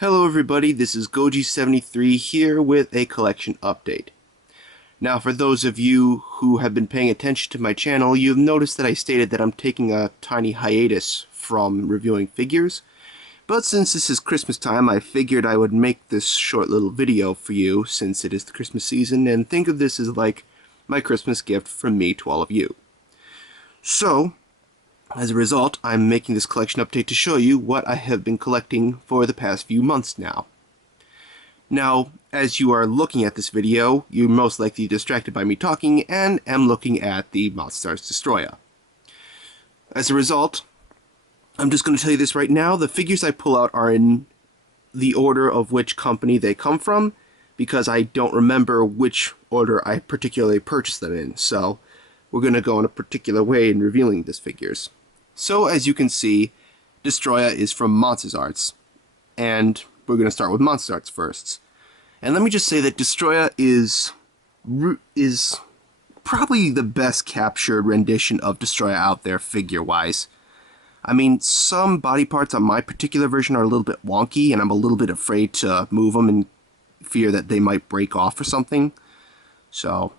Hello everybody, this is Goji73 here with a collection update. Now for those of you who have been paying attention to my channel, you've noticed that I stated that I'm taking a tiny hiatus from reviewing figures. But since this is Christmas time, I figured I would make this short little video for you since it is the Christmas season, and think of this as like my Christmas gift from me to all of you. So, as a result, I'm making this collection update to show you what I have been collecting for the past few months now. Now, as you are looking at this video, you're most likely distracted by me talking and am looking at the Monstars Destroyer. As a result, I'm just going to tell you this right now, the figures I pull out are in the order of which company they come from, because I don't remember which order I particularly purchased them in, so we're going to go in a particular way in revealing these figures. So, as you can see, Destroyer is from Monsters Arts, and we're going to start with Monsters Arts first. And let me just say that Destroyer is probably the best captured rendition of Destroyer out there figure-wise. I mean, some body parts on my particular version are a little bit wonky, and I'm a little bit afraid to move them in fear that they might break off or something. So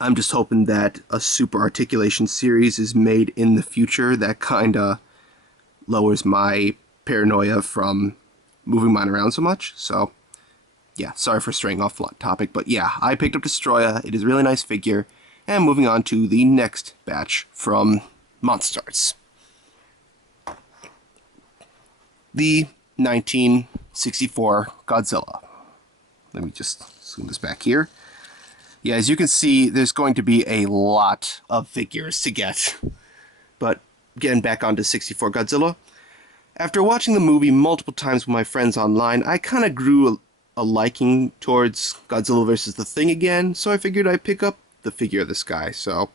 I'm just hoping that a super articulation series is made in the future that kinda lowers my paranoia from moving mine around so much. So, yeah, sorry for straying off topic, but yeah, I picked up Destroyer. It is a really nice figure. And moving on to the next batch from Monstars. The 1964 Godzilla. Let me just zoom this back here. Yeah, as you can see, there's going to be a lot of figures to get. But getting back onto 64 Godzilla, after watching the movie multiple times with my friends online, I kind of grew a liking towards Godzilla vs. the Thing again, so I figured I'd pick up the figure of this guy, so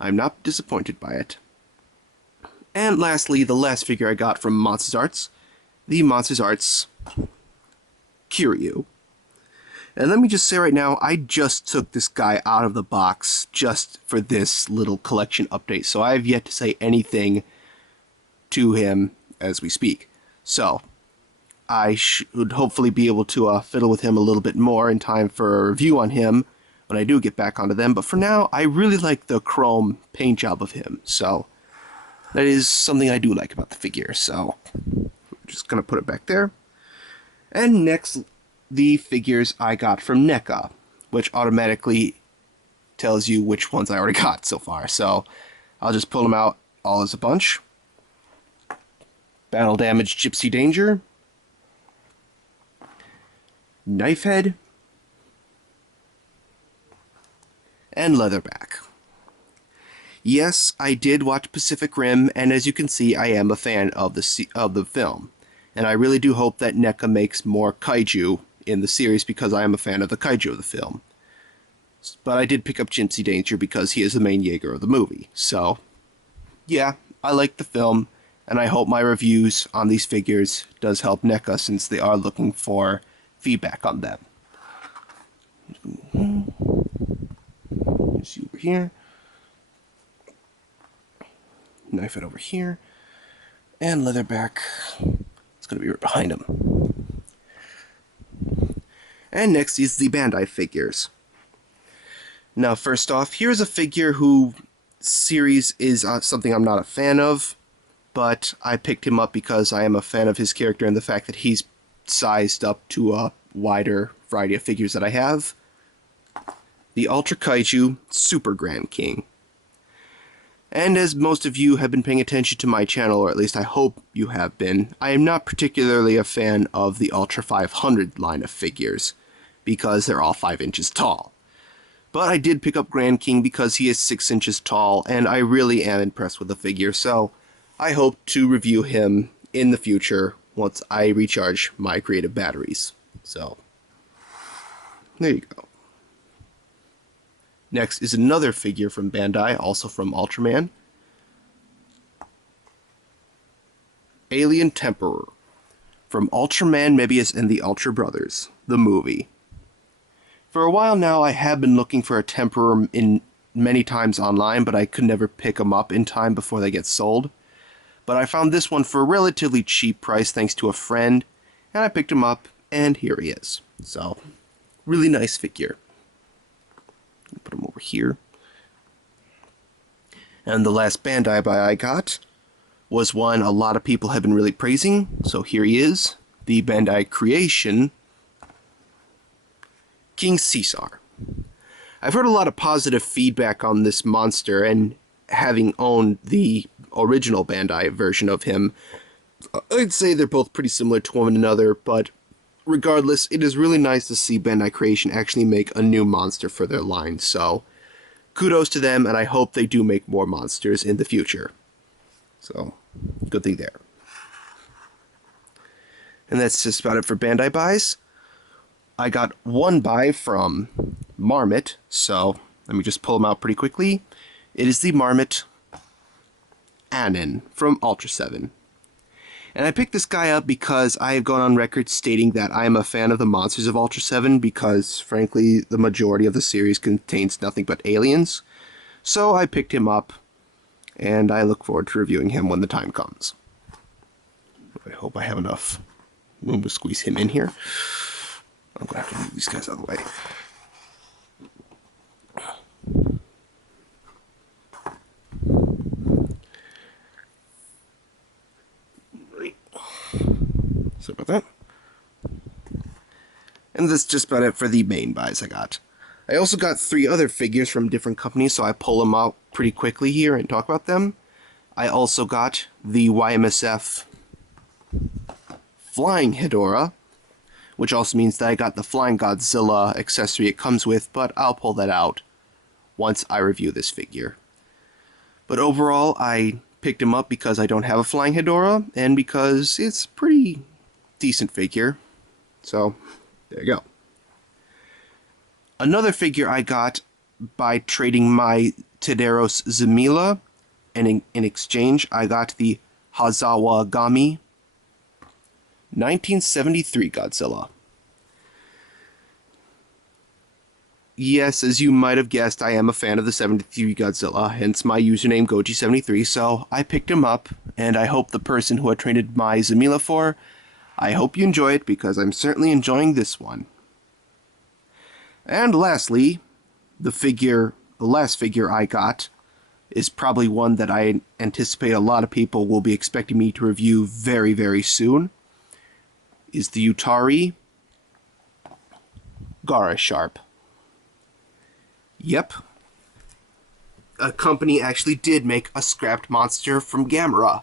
I'm not disappointed by it. And lastly, the last figure I got from Monsters Arts, the Monsters Arts Kiryu. And let me just say right now, I just took this guy out of the box just for this little collection update, so I have yet to say anything to him as we speak. So, I should hopefully be able to fiddle with him a little bit more in time for a review on him when I do get back onto them, but for now, I really like the chrome paint job of him, so that is something I do like about the figure, so we're just going to put it back there. And next, the figures I got from NECA, which automatically tells you which ones I already got so far. So I'll just pull them out all as a bunch. Battle Damage Gypsy Danger, Knifehead, and Leatherback. Yes, I did watch Pacific Rim, and as you can see, I am a fan of the film. And I really do hope that NECA makes more Kaiju in the series because I am a fan of the Kaiju of the film. But I did pick up Gypsy Danger because he is the main Jaeger of the movie. So, yeah, I like the film, and I hope my reviews on these figures does help NECA since they are looking for feedback on them. See over here. Knife it over here. And Leatherback. It's going to be right behind him. And next is the Bandai figures. Now, first off, here's a figure whose series is something I'm not a fan of, but I picked him up because I am a fan of his character and the fact that he's sized up to a wider variety of figures that I have. The Ultra Kaiju Super Grand King. And as most of you have been paying attention to my channel, or at least I hope you have been, I am not particularly a fan of the Ultra 500 line of figures, because they're all 5 inches tall. But I did pick up Grand King because he is 6 inches tall, and I really am impressed with the figure, so I hope to review him in the future once I recharge my creative batteries. So, there you go. Next is another figure from Bandai, also from Ultraman. Alien Temperer, from Ultraman, Mebius, and the Ultra Brothers, the movie. For a while now, I have been looking for a Temperer in many times online, but I could never pick them up in time before they get sold. But I found this one for a relatively cheap price thanks to a friend, And I picked him up, and here he is. So, really nice figure. Put him over here. And the last Bandai buy I got was one a lot of people have been really praising. So here he is, the Bandai Creation King Caesar. I've heard a lot of positive feedback on this monster, and having owned the original Bandai version of him, I'd say they're both pretty similar to one another, but regardless, it is really nice to see Bandai Creation actually make a new monster for their line, so kudos to them, and I hope they do make more monsters in the future. So, good thing there. And that's just about it for Bandai buys. I got one buy from Marmot, so let me just pull them out pretty quickly. It is the Marmot Anon from Ultra 7. And I picked this guy up because I have gone on record stating that I am a fan of the monsters of Ultra 7 because, frankly, the majority of the series contains nothing but aliens. So I picked him up, and I look forward to reviewing him when the time comes. I hope I have enough room to squeeze him in here. I'm going to have to move these guys out of the way. Sorry about that. And that's just about it for the main buys I got. I also got 3 other figures from different companies, so I pull them out pretty quickly here and talk about them. I also got the YMSF Flying Hedorah, which also means that I got the Flying Godzilla accessory it comes with, but I'll pull that out once I review this figure. But overall, I picked him up because I don't have a Flying Hedorah, and because it's a pretty decent figure. So, there you go. Another figure I got by trading my Tadaros Zemila, and in exchange I got the Hazawa Gami 1973 Godzilla. Yes, as you might have guessed, I am a fan of the 73 Godzilla, hence my username Goji73, so I picked him up, and I hope the person who I traded my Zemila for, I hope you enjoy it, because I'm certainly enjoying this one. And lastly, the last figure I got is probably one that I anticipate a lot of people will be expecting me to review very, very soon, is the Atari Garish. Yep. A company actually did make a scrapped monster from Gamera.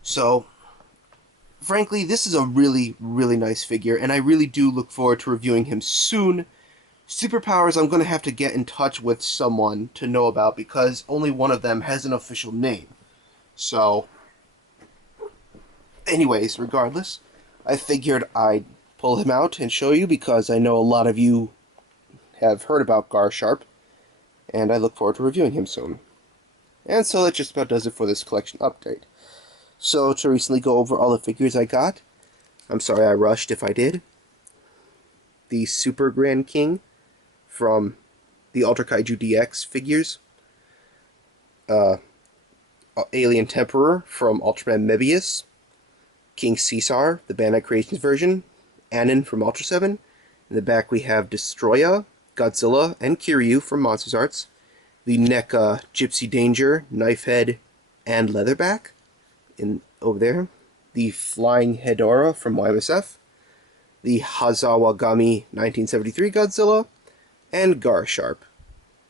So, frankly, this is a really, really nice figure, and I really do look forward to reviewing him soon. Superpowers I'm going to have to get in touch with someone to know about, because only one of them has an official name. So, anyways, regardless, I figured I'd pull him out and show you, because I know a lot of you have heard about Garish, and I look forward to reviewing him soon. And so that just about does it for this collection update. So, to recently go over all the figures I got, I'm sorry I rushed if I did. The Super Grand King from the Ultra Kaiju DX figures. Alien Temperer from Ultraman Mebius. King Caesar, the Bandai Creations version. Anon from Ultra 7. In the back we have Destroya, Godzilla, and Kiryu from Monsters Arts. The NECA Gypsy Danger, Knifehead, and Leatherback over there. The Flying Hedorah from YMSF. The Hazawa Gami 1973 Godzilla, and Garish.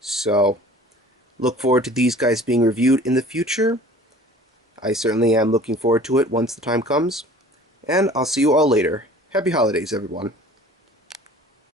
So, look forward to these guys being reviewed in the future. I certainly am looking forward to it once the time comes. And I'll see you all later. Happy holidays, everyone.